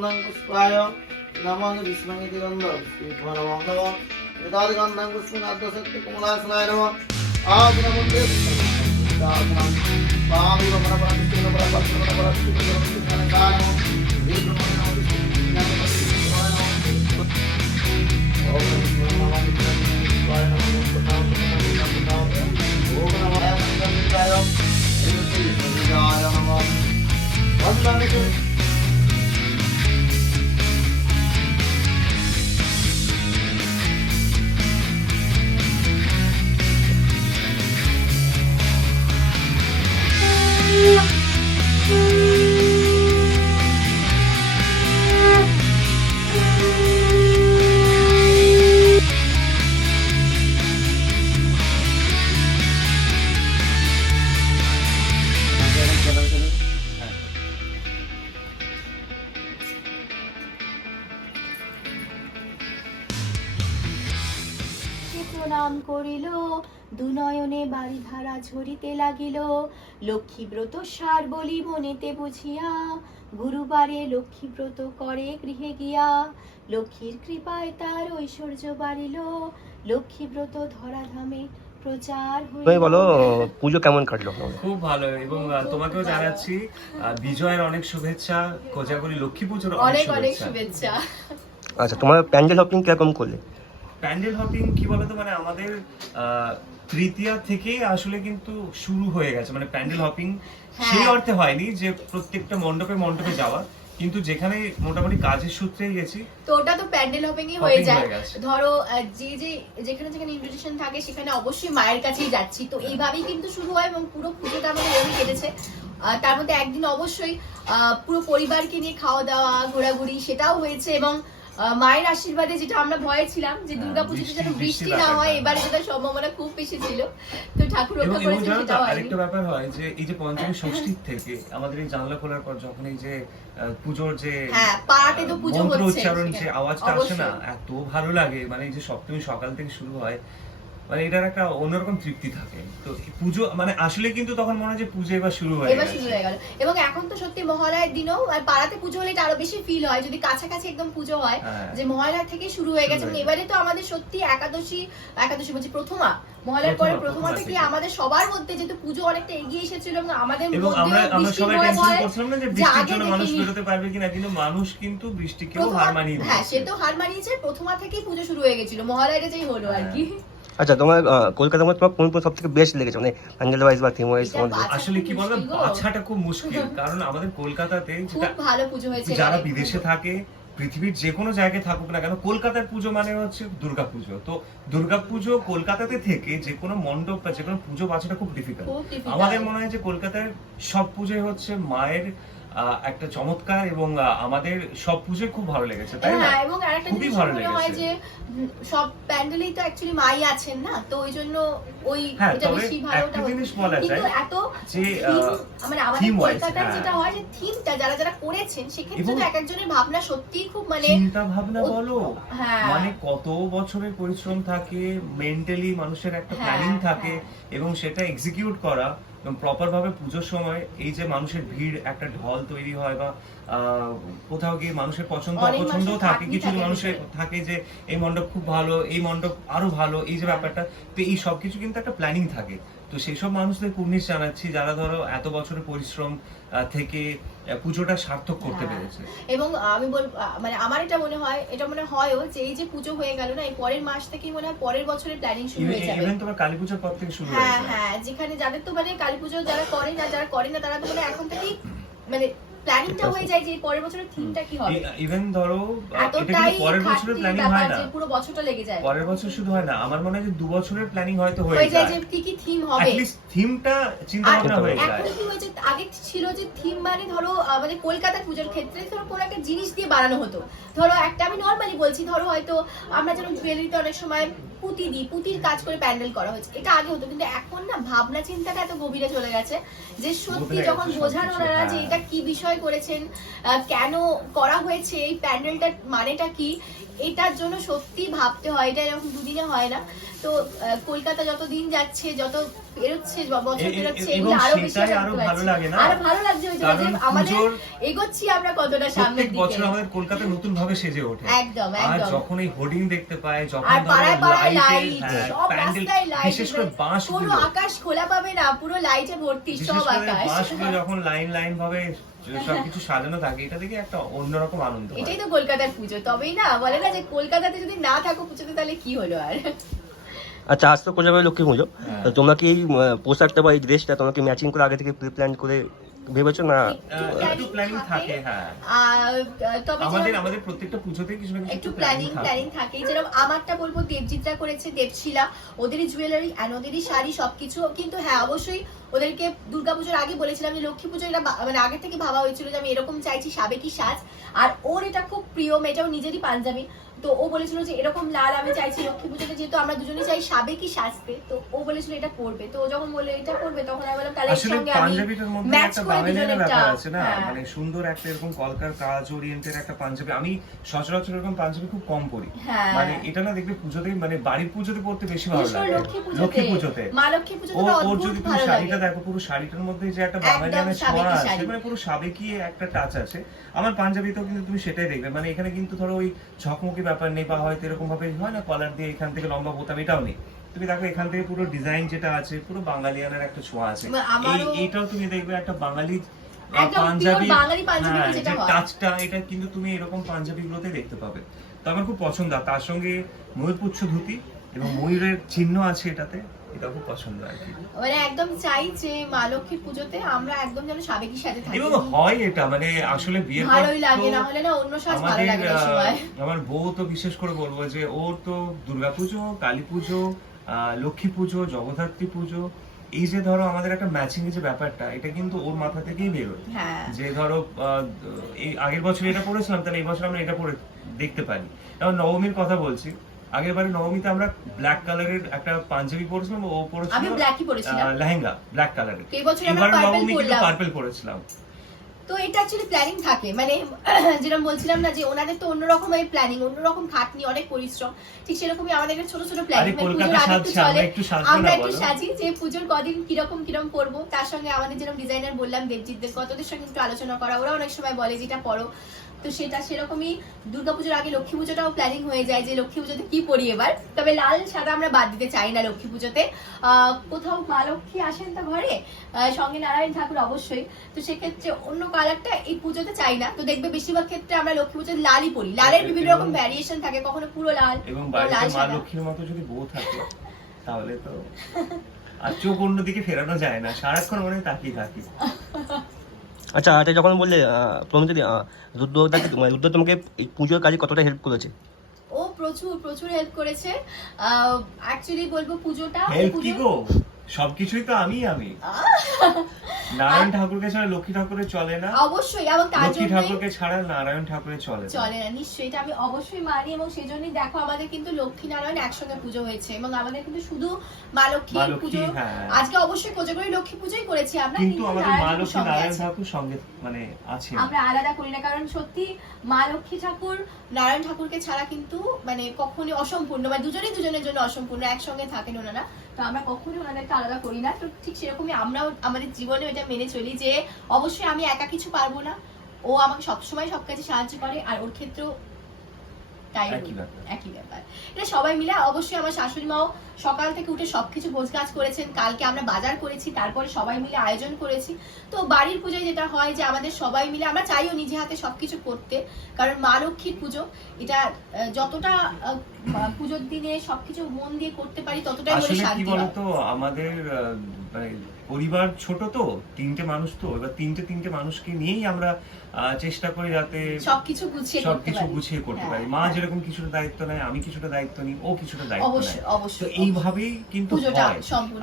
পুষ্পায় নমঃ বিষ্ণুং দিগন্ধ বিষ্ণুভরমং নমঃ এতাদিগন্ধং পুষ্পং আদ্যশক্তি কমলাসনায় নমঃ আগ্রমুন্দে দাসনাম পামি বমরপরম বিষ্ণুভরম বমরপরম বিষ্ণুভরম বিষ্ণুভরম বিষ্ণুভরম বিষ্ণুভরম বিষ্ণুভরম দুনয়নে বাড়ি ধারা ঝরিতে লাগিল। লক্ষ্মীব্রত সার বলি মনেতে বুঝিয়া গুরুবারে লক্ষ্মীব্রত করে গৃহে গিয়া। লক্ষ্মীর কৃপায় তার ঐশ্বর্য বাড়িল। লক্ষ্মীব্রত ধরাধামে প্রচার তুমি বলো পুজো কেমন কাটলো? খুব ভালো এবং তোমাকেও জানাচ্ছি বিজয়ের অনেক শুভেচ্ছা কোজাগরি লক্ষ্মী পুজোর অনেক অনেক শুভেচ্ছা। শুভেচ্ছা। আচ্ছা তোমার প্যান্ডেল হপিং কীরকম করলে? প্যান্ডেল হপিং কি বলতো? মানে আমাদের তৃতীয়া থেকে আসলে কিন্তু শুরু হয়ে গেছে। মানে প্যান্ডেল হপিং সেই অর্থে হয়নি যে প্রত্যেকটা মণ্ডপে মণ্ডপে যাওয়া। কিন্তু যেখানে মোটামুটি কাজের সূত্রে গেছি তো ওটা তো প্যান্ডেল হপিংই Hopping হয়ে যায় ধরো যে যে যেখানে যেখানে ইনভিটেশন থাকে সেখানে অবশ্যই মায়ের কাছেই যাচ্ছি। তো এইভাবেই কিন্তু শুরু হয় এবং পুরো পুজোটা আমাদের এমনি কেটেছে। তার মধ্যে একদিন অবশ্যই আহ, পুরো পরিবারকে নিয়ে খাওয়া দাওয়া ঘোরাঘুরি সেটাও হয়েছে এবং মায়ের আশীর্বাদে যেটা আমরা ভয়ে ছিলাম যে হ্যাঁ, দুর্গা পুজোতে যেন বৃষ্টি- না হয়। এবারে যেটা সম্ভাবনা খুব বেশি ছিল তো ঠাকুর রক্ষা করেছে সেটা হয়নি আরেকটা ব্যাপার হয় যে এই যে পঞ্চমী ষষ্ঠীর থেকে আমাদের এই জানলা খোলার পর যখন এই যে পুজোর যে হ্যাঁ, পাড়াতে তো পুজো হচ্ছে উচ্চারণ যে আওয়াজটা আসে না। এত ভালো লাগে মানে এই যে সপ্তমী সকাল থেকে শুরু হয় মানে এটার একটা অন্যরকম তৃপ্তি থাকে। তো পুজো মানে আসলে কিন্তু তখন মনে হয় যে পুজো এবার শুরু হয়ে এবার শুরু হয়ে গেল। এবং এখন তো সত্যি মহালয়ের দিনেও আর পাড়াতে পুজো হলে এটা আরও বেশি ফিল হয়। যদি কাছাকাছি একদম পুজো হয় হ্যাঁ। যে মহালয়া থেকে শুরু হয়ে গেছে। হয়ে এবারে তো আমাদের সত্যি একাদশী একাদশী বলছি প্রথমা। মহালয়ার পরে প্রথমা, থেকে। আমাদের সবার মধ্যে যেহেতু পুজো অনেকটা এগিয়ে এসেছিল এবং আমাদের এবং আমরা আমরা সবাই টেনশন করছিলাম না যে যে বৃষ্টির জন্য মানুষ দেখিনি। বেরোতে পারবে কিনা কিন্তু মানুষ কিন্তু বৃষ্টিকেও হার মানিয়ে হ্যাঁ সে তো হার মানিয়েছে। প্রথমা থেকেই পুজো শুরু হয়ে গেছিল। মহালয়াটা যেই হলো আর কি। আচ্ছা তোমার আহ, কলকাতার মধ্যে তোমার কোন কোন সব থেকে বেস্ট লেগেছে? মানে প্যান্ডেল ওয়াইজ বা থিম ওয়াইজ আসলে কি বলব মুশকিল বাছাটা খুব মুশকিল কারণ আমাদের কলকাতাতে ভালো পুজো হয়েছে যারা বিদেশে থাকে পৃথিবীর যে কোনো জায়গায় থাকুক না কেন কলকাতার পুজো মানে হচ্ছে দুর্গা পুজো। তো দুর্গা পুজো কলকাতাতে থেকে যে কোনো মণ্ডপ বা যে কোনো পুজো বাছাটা খুব ডিফিকাল্ট আমাদের মনে হয় যে কলকাতার সব পুজোই হচ্ছে মায়ের একটা চমৎকার এবং আমাদের সব পুজোই খুব ভালো লেগেছে তাই না হ্যাঁ এবং আরেকটা খুবই জিনিস ভালো হয় যে সব প্যান্ডেলেই তো অ্যাকচুয়ালি মাই আছেন না তো ওই জন্য ওই হ্যাঁ, এটা বেশি ভালো একটা জিনিস। বলা কিন্তু যায় এত যে, মানে আমাদের কলকাতার হ্যাঁ। যেটা হয় যে থিমটা যারা যারা করেছেন সেক্ষেত্রে তো এক একজনের ভাবনা সত্যিই খুব মানে চিন্তা ভাবনা বলো। মানে কত বছরের পরিশ্রম থাকে মেন্টালি মানুষের একটা প্ল্যানিং থাকে। এবং সেটা এক্সিকিউট করা এবং প্রপার ভাবে পুজোর সময় এই যে মানুষের ভিড় একটা ঢল তৈরি হয় বা আহ, কোথাও গিয়ে মানুষের পছন্দ অপছন্দও থাকে কিছু মানুষের থাকে যে এই মণ্ডপ খুব ভালো এই মণ্ডপ আরও ভালো এই যে ব্যাপারটা তো এই সবকিছু কিন্তু একটা প্ল্যানিং থাকে। তো সেই সব মানুষদের কুর্নিশ জানাচ্ছি যারা ধরো এত বছরের পরিশ্রম থেকে পুজোটা সার্থক করতে হ্যাঁ। পেরেছে। এবং আমি বল মানে আমার এটা মনে হয় এটা মনে হয়ও যে এই যে পুজো হয়ে গেল না এই পরের মাস থেকেই মনে হয় পরের বছরের প্ল্যানিং শুরু হয়ে যাবে। ইভেন তোমার কালী পূজার পর থেকে শুরু হ্যাঁ হয়েছে হ্যাঁ যেখানে যাদের তো মানে কালী পুজো যারা করে না যারা করে না তারা তো মানে এখন থেকেই মানে প্ল্যানিংটা হয়ে যায় যে পরের বছরের থিমটা কি হবে। ইভেন ধরো এটা কিন্তু পরের বছরের প্ল্যানিং হয় না। পুরো বছরটা লেগে যায়। পরের বছর শুধু হয় না আমার মনে হয় যে দু বছরের প্ল্যানিং হয়তো হয়ে যায় যে কি কি থিম হবে। অ্যাটলিস্ট থিমটা চিন্তা ভাবনা হয়ে যায়। এখন কি হয়েছে আগে ছিল যে থিম মানে ধরো আমাদের কলকাতার পুজোর ক্ষেত্রে ধরো কোনো একটা জিনিস দিয়ে বানানো হতো। ধরো একটা আমি নর্মালি বলছি ধরো হয়তো আমরা যেন জুয়েলারিতে অনেক সময় পুঁতি দিই পুঁতির কাজ করে প্যান্ডেল করা হয়েছে এটা আগে হতো কিন্তু এখন না ভাবনা চিন্তাটা এত গভীরে চলে গেছে যে সত্যি যখন বোঝার বোঝান ওনারা যে হ্যাঁ। এটা কি বিষয় করেছেন আহ, কেন করা হয়েছে এই প্যান্ডেলটার মানেটা কি এটার জন্য সত্যি ভাবতে হয় এটা এরকম দুদিনে হয় না। তো কলকাতা যত দিন যাচ্ছে যত বেরোচ্ছে বছর বেরোচ্ছে এগুলো আরও বেশি আরও ভালো লাগে না? আরও ভালো লাগছে ওই জন্য আমাদের এগোচ্ছি আমরা কতটা প্রত্যেক দিকে। বছর আমাদের কলকাতা নতুন ভাবে সেজে ওঠে। একদম আর যখন এই হোর্ডিং দেখতে পায় যখন আর পাড়ায় পাড়ায় লাইট হ্যাঁ, সব রাস্তায় লাইট বিশেষ করে বাঁশ কোনো আকাশ খোলা পাবে না পুরো লাইটে ভর্তি সব আকাশ। বাঁশগুলো যখন লাইন লাইন ভাবে সবকিছু সাজানো থাকে এটা দেখে একটা অন্যরকম আনন্দ এটাই তো কলকাতার পুজো তবেই না বলে না যে কলকাতাতে যদি না থাকো পুজোতে তাহলে কি হলো আর? আচ্ছা আজ তো কোজাবে লক্ষ্মী পুজো? হ্যাঁ। তো তোমরা কি এই পোশাকটা বা এই ড্রেসটা তোমাকে কি ম্যাচিং করে আগে থেকে প্রি প্ল্যান করে ভেবেছো? না। একটু প্ল্যানিং থাকে হ্যাঁ। তবে আমাদের যেরকম- আমাদের প্রত্যেকটা পুজোতে কিছু না কিছু একটু প্ল্যানিং প্ল্যানিং থাকে। যেরকম আমারটা বলব দেবজিৎরা করেছে দেবশিলা। ওদেরই জুয়েলারি অ্যান্ড ওদেরই শাড়ি সবকিছু। কিন্তু হ্যাঁ অবশ্যই ওদেরকে দুর্গাপুজোর আগে বলেছিলাম যে লক্ষ্মী পুজো এটা মানে আগে থেকে ভাবা হয়েছিল যে আমি এরকম চাইছি সাবেকি সাজ। আর ওর এটা খুব প্রিয় এটাও নিজেরই পাঞ্জাবি। তো ও বলেছিল যে এরকম লাল আমি চাইছি লক্ষ্মী পুজোতে যেহেতু আমরা দুজনেই চাই সাবেকি সাজতে তো ও বলেছিল এটা পরবে তো ও যখন বলে এটা করবে তখন আমি বললাম তাহলে সঙ্গে আমি ম্যাচ একটা করে দুজনেরটা ব্যাপার আছে না? হ্যাঁ। মানে সুন্দর একটা এরকম কলকার কাজ ওরিয়েন্টের একটা পাঞ্জাবি। আমি সচরাচর এরকম পাঞ্জাবি খুব কম পরি। হ্যাঁ। মানে এটা না দেখবে পুজোতে মানে বাড়ির পুজোতে পড়তে বেশি ভালো লাগে। লক্ষ্মী পুজোতে। মা লক্ষ্মী পুজোতে ওর যদি তুমি শাড়িটা দেখো পুরো শাড়িটার মধ্যে যে একটা একদম বাঙালিয়ানের ছোঁয়া আছে মানে পুরো সাবেকি একটা টাচ আছে। আমার পাঞ্জাবিতেও কিন্তু তুমি সেটাই দেখবে। মানে এখানে কিন্তু ধরো ওই ঝকমকি ব্যাপার নেই বা হয়তো এরকম ভাবে হয় না কলার দিয়ে এখান থেকে লম্বা বোতাম এটাও নেই। তুমি দেখো এখান থেকে পুরো ডিজাইন যেটা আছে পুরো বাঙালিয়ানের একটা ছোঁয়া আছে। এইটাও তুমি দেখবে একটা বাঙালি পাঞ্জাবি হ্যাঁ, যে টাচটা এটা কিন্তু তুমি এরকম পাঞ্জাবি গুলোতে দেখতে পাবে। তো আমার খুব পছন্দ তার সঙ্গে ময়ূরপুচ্ছ ধুতি এবং ময়ূরের চিহ্ন আছে এটাতে। এটা খুব পছন্দ আর কি। মানে একদম চাই যে মা লক্ষ্মীর পুজোতে আমরা একদম যেন সাবেকি সাজে থাকি। এবং হয় এটা মানে আসলে বিয়ের পর ভালোই লাগে না হলে না অন্য সাজ ভালো লাগে না সময় আমার বউ তো বিশেষ করে বলব যে ওর তো দুর্গাপুজো কালী পুজো লক্ষ্মী পুজো জগদ্ধাত্রী পুজো এই যে ধরো আমাদের একটা ম্যাচিং এর যে ব্যাপারটা এটা কিন্তু ওর মাথা থেকেই বেরোয় হ্যাঁ। যে ধরো আহ, এই আগের বছর এটা পড়েছিলাম তাহলে এই বছর আমরা এটা পরে দেখতে পারি। যেমন নবমীর কথা বলছি আগের বারে নবমীতে আমরা ব্ল্যাক কালারের একটা পাঞ্জাবি পরেছিলাম ও পরেছিল আমি ব্ল্যাকই পরেছিলাম। লেহেঙ্গা ব্ল্যাক কালারের এবার পার্পল নবমী কিন্তু পার্পল পরেছিলাম। তো এটা অ্যাকচুয়ালি প্ল্যানিং থাকে মানে যেরকম বলছিলাম না যে ওনাদের তো অন্যরকম এই প্ল্যানিং অন্যরকম খাটনি অনেক পরিশ্রম। ঠিক সেরকমই আমাদের ছোট ছোট প্ল্যানিং সাজবো আমরা একটু সাজি যে পুজোর কদিন কীরকম কীরকম করব তার সঙ্গে আমাদের যেরকম ডিজাইনার বললাম দেবজিৎদের কতদের সঙ্গে একটু আলোচনা করা ওরা অনেক সময় বলে যেটা পড়ো তো সেটা সেরকমই দুর্গাপুজোর আগে লক্ষ্মী পুজোটাও প্ল্যানিং হয়ে যায় যে লক্ষ্মী পুজোতে কি পরি এবার। তবে লাল সাদা আমরা বাদ দিতে চাই না লক্ষ্মী পুজোতে। আহ, কোথাও মা লক্ষ্মী আসেন তো ঘরে? সঙ্গে নারায়ণ ঠাকুর অবশ্যই। তো সেক্ষেত্রে অন্য কালারটা এই পুজোতে চাই না। তো দেখবে বেশিরভাগ ক্ষেত্রে আমরা লক্ষ্মী পুজোতে লালই পরি। লালের বিভিন্ন রকম ভ্যারিয়েশন থাকে কখনো পুরো লাল লাল মা সাদা। লক্ষ্মীর মতো যদি বউ থাকে তাহলে তো আর চোখ অন্যদিকে ফেরানো যায় না। সারাক্ষণ মনে তাকিয়ে থাকি। আচ্ছা এটা যখন বললে প্রথম যদি রুদ্রদা মানে রুদ্র তোমাকে এই পুজোর কাজে কতটা হেল্প করেছে? ও প্রচুর প্রচুর হেল্প করেছে। অ্যাকচুয়ালি বলব পুজোটা হেল্প কি গো? সবকিছুই তো আমি আমি। নারায়ণ ঠাকুরকে ছাড়া লক্ষ্মী ঠাকুরের চলে না? অবশ্যই এবং তার লক্ষ্মী ঠাকুরকে ছাড়া নারায়ণ ঠাকুরের চলে চলে না নিশ্চয়ই এটা আমি অবশ্যই মানি এবং সেজন্যই দেখো আমাদের কিন্তু লক্ষ্মী নারায়ণ একসঙ্গে পুজো হয়েছে এবং আমাদের কিন্তু শুধু মা লক্ষ্মীর লক্ষ্মী পুজো হ্যাঁ। আজকে অবশ্যই কোজাগরি লক্ষ্মী পুজোই করেছি আমরা কিন্তু আমাদের মা লক্ষ্মী নারায়ণ ঠাকুর সঙ্গে মানে আছে আমরা আলাদা করি না কারণ সত্যি মা লক্ষ্মী ঠাকুর নারায়ণ ঠাকুরকে ছাড়া কিন্তু মানে কখনই অসম্পূর্ণ মানে দুজনেই দুজনের জন্য অসম্পূর্ণ একসঙ্গে থাকেন ওনারা। তো আমরা কখনোই ওনাদেরকে আলাদা করি না। তো ঠিক সেরকমই আমরাও আমাদের জীবনে ওইটা মেনে চলি যে, অবশ্যই আমি একা কিছু পারব না। ও আমাকে সবসময় সব কাজে সাহায্য করে, আর ওর ক্ষেত্রেও তাই একই ব্যাপার। এটা সবাই মিলে অবশ্যই আমার শাশুড়ি মাও সকাল থেকে উঠে সবকিছু গোছগাছ করেছেন কালকে আমরা বাজার করেছি তারপরে সবাই মিলে আয়োজন করেছি। তো বাড়ির পুজোয় যেটা হয় যে আমাদের সবাই মিলে আমরা চাইও নিজে হাতে সবকিছু করতে কারণ মা লক্ষ্মীর পুজো এটা যতটা পুজোর দিনে সবকিছু মন দিয়ে করতে পারি ততটাই শান্তি বলতো আমাদের মানে পরিবার ছোট তো তিনটে মানুষ তো এবার তিনটে তিনটে মানুষকে নিয়েই আমরা চেষ্টা করি যাতে সবকিছু গুছিয়ে করতে সবকিছু পারি। গুছিয়ে করতে হ্যাঁ, পারি। মা হ্যাঁ। যেরকম কিছুটা দায়িত্ব নেয় আমি কিছুটা দায়িত্ব নিই ও কিছুটা দায়িত্ব নেয়। অবশ্যই তো এইভাবেই কিন্তু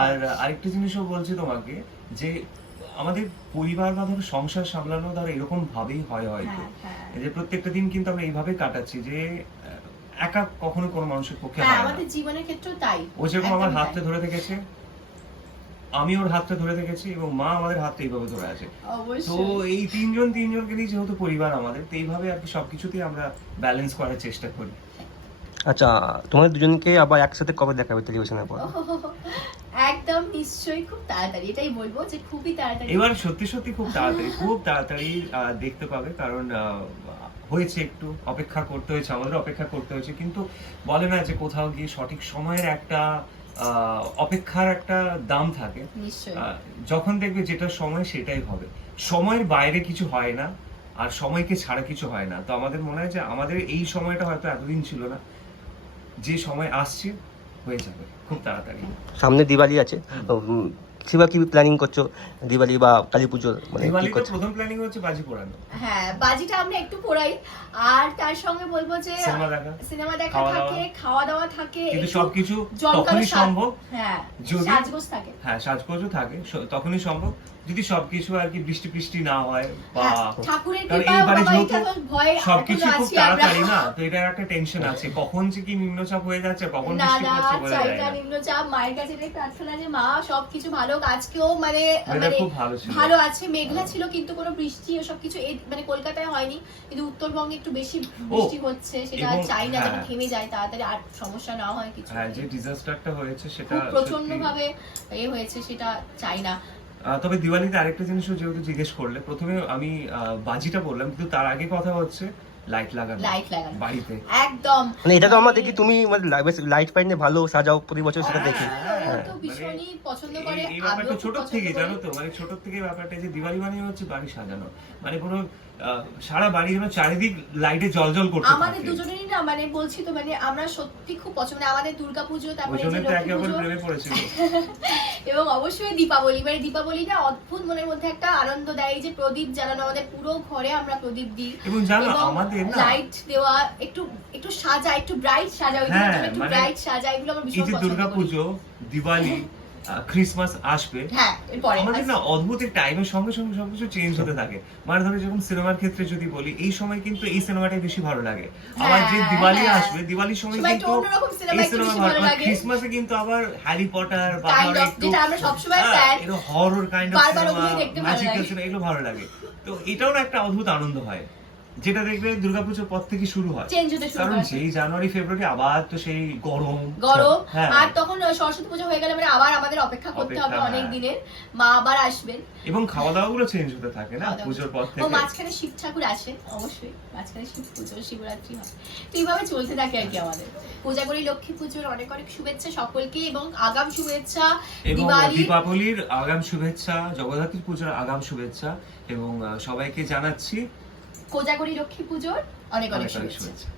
আর আরেকটা জিনিসও বলছি তোমাকে যে আমাদের পরিবার বা ধরো সংসার সামলানো ধরো এরকম ভাবেই হয় হয়তো। হ্যাঁ যে প্রত্যেকটা দিন কিন্তু আমরা এইভাবে কাটাচ্ছি যে একা কখনো কোনো মানুষের পক্ষে হ্যাঁ না। আমাদের জীবনের ক্ষেত্রেও তাই। ও যেরকম আমার হাতটা ধরে থেকেছে আমি ওর হাতটা ধরে রেখেছি এবং মা আমাদের হাতটা এইভাবে ধরে আছে। তো এই তিনজন তিনজনকে নিয়ে যেহেতু পরিবার আমাদের তো এইভাবে আর কি সবকিছুতেই আমরা ব্যালেন্স করার চেষ্টা করি। আচ্ছা তোমাদের দুজনকে আবার একসাথে কবে দেখাবে টেলিভিশনের পর? একদম নিশ্চয়ই খুব তাড়াতাড়ি এটাই বলব যে খুবই তাড়াতাড়ি। এবার সত্যি সত্যি খুব তাড়াতাড়ি খুব তাড়াতাড়ি দেখতে পাবে কারণ হয়েছে একটু অপেক্ষা করতে হয়েছে আমাদের অপেক্ষা করতে হয়েছে কিন্তু বলে না যে কোথাও গিয়ে সঠিক সময়ের একটা অপেক্ষার একটা দাম থাকে। যখন দেখবে যেটা সময় সেটাই হবে। সময়ের বাইরে কিছু হয় না আর সময়কে ছাড়া কিছু হয় না। তো আমাদের মনে হয় যে আমাদের এই সময়টা হয়তো এতদিন ছিল না। যে সময় আসছে হয়ে যাবে খুব তাড়াতাড়ি। সামনে দিওয়ালি আছে শিবা কি প্ল্যানিং করছ? দিওয়ালি বা কালী পুজোর মানে কি করছ? প্রথম প্ল্যানিং হচ্ছে বাজি পোড়ানো। হ্যাঁ বাজিটা আমরা একটু পোড়াই। আর তার সঙ্গে বলব যে সিনেমা দেখা। থাকে খাওয়া দাওয়া থাকে কিন্তু সবকিছু তখনই সম্ভব। হ্যাঁ যদি- সাজগোজ থাকে। হ্যাঁ সাজগোজও থাকে তখনই সম্ভব। যদি সবকিছু আর কি বৃষ্টি বৃষ্টি না হয় বা হ্যাঁ, ঠাকুরের এইবারে যেহেতু এটা সবকিছু খুব তাড়াতাড়ি না তো এটার একটা টেনশন আছে। কখন যে কি নিম্নচাপ হয়ে যাচ্ছে কখন বৃষ্টি পড়ছে যায় না না। নিম্নচাপ মায়ের কাছে প্রার্থনা যে মা সবকিছু ভালো হোক। আজকেও মানে মানে ভালো আছে। মেঘলা ছিল কিন্তু কোনো বৃষ্টি ও সবকিছু মানে কলকাতায় হয়নি। কিন্তু উত্তরবঙ্গে একটু বেশি বৃষ্টি হচ্ছে সেটা চাই না যেন হ্যাঁ। থেমে যায় তাড়াতাড়ি আর সমস্যা না হয় কিছু। হ্যাঁ যে ডিজাস্টারটা হয়েছে সেটা প্রচণ্ড ভাবে এ হয়েছে সেটা চাই না তবে দিওয়ালিতে আরেকটা জিনিসও যেহেতু জিজ্ঞেস করলে প্রথমে আমি আহ, বাজিটা বললাম কিন্তু তার আগে কথা হচ্ছে লাইট লাগানো লাইট লাগানো। বাড়িতে। একদম। মানে এটা তো আমরা দেখি তুমি মানে লাইট নিয়ে ভালো সাজাও প্রতি বছর সেটা দেখি। হ্যাঁ তো ভীষণই পছন্দ করে। এই- এই ব্যাপারটা ছোট থেকে জানো তো? মানে ছোট থেকে ব্যাপারটা যে দিওয়ালি মানে হচ্ছে বাড়ি সাজানো। মানে পুরো সারা বাড়ি যেন চারিদিক লাইটে জল জল করতে আমাদের দুজনেরই না মানে বলছি তো মানে আমরা সত্যি খুব পছন্দ মানে আমাদের দুর্গাপুজো তারপরে যে জন্য তো একে লক্ষ্মী অপর পুজো প্রেমে পড়েছিল। এবং অবশ্যই দীপাবলি মানে দীপাবলিটা অদ্ভুত মনের মধ্যে একটা আনন্দ দেয় যে প্রদীপ জ্বালানো আমাদের পুরো ঘরে আমরা প্রদীপ দিই। এবং জানো আমাদের না লাইট দেওয়া একটু একটু সাজা একটু ব্রাইট সাজা ওই হ্যাঁ, একটু মানে ব্রাইট সাজা এগুলো আমার ভীষণ পছন্দ দুর্গা করি। পুজো দিওয়ালি ক্রিসমাস আসবে হ্যাঁ আমাদের না অদ্ভুত টাইমের সঙ্গে সঙ্গে সবকিছু চেঞ্জ হতে থাকে। মানে ধরো যখন সিনেমার ক্ষেত্রে যদি বলি এই সময় কিন্তু এই সিনেমাটাই বেশি ভালো লাগে। আবার যে হ্যাঁ, দিওয়ালি হ্যাঁ। আসবে দিওয়ালির সময় কিন্তু এই সিনেমা ভালো লাগে। ক্রিসমাসে কিন্তু আবার হ্যারি পটার বা ধরো একটু হ্যাঁ, horror kind of cinema magical cinema এগুলো ভালো লাগে। তো এটাও না একটা অদ্ভুত আনন্দ হয়। যেটা দেখবে দুর্গাপুজোর পর থেকে শুরু হয়। চেঞ্জ হতে শুরু কারণ করে যেই জানুয়ারি ফেব্রুয়ারি আবার তো সেই গরম। গরম। হ্যাঁ। আর তখন সরস্বতী পুজো হয়ে গেলে মানে আবার আমাদের অপেক্ষা করতে হবে অনেক হ্যাঁ। দিনের। মা আবার আসবেন। এবং খাওয়া দাওয়া গুলো চেঞ্জ হতে থাকে না। পুজোর পর ও থেকে? মাঝখানে শিব ঠাকুর আসে অবশ্যই। মাঝখানে শিব পুজো শিবরাত্রি হয়। তো এইভাবে চলতে থাকে আর কি আমাদের। পূজা করি লক্ষ্মী পুজোর অনেক অনেক শুভেচ্ছা সকলকে এবং আগাম শুভেচ্ছা এবং দীপাবলির আগাম শুভেচ্ছা জগদ্ধাত্রী পুজোর আগাম শুভেচ্ছা এবং সবাইকে জানাচ্ছি কোজাগরি লক্ষ্মী পুজোর অনেক অনেক শুভেচ্ছা।